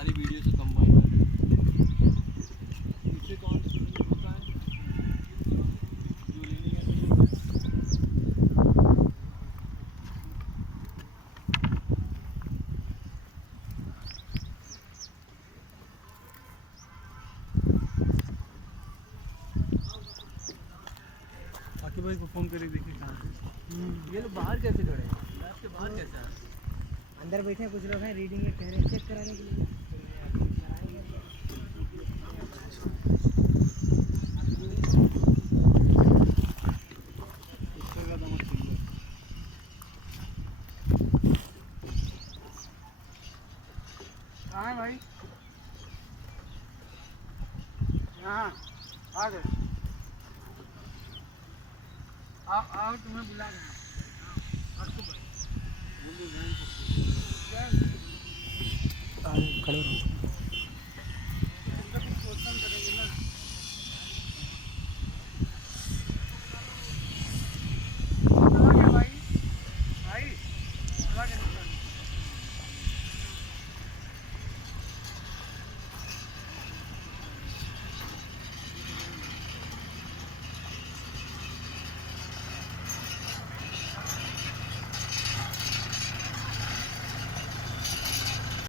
सारी वीडियो से कंबाइन कर पीछे कौन होता है जो लेने गया आके भाई को फ़ोन करके देखिए कहाँ है। ये लोग बाहर कैसे खड़े हैं? लैब के बाहर कैसे आए? अंदर बैठे हैं कुछ लोग हैं रीडिंग में कह रहे हैं चेक कराने के लिए। इससे ज़्यादा मत चिल्लो। कहाँ है भाई? यहाँ आ गए। आओ तुम्हें बुला रहे हैं। खड़े रहो। भाई भाई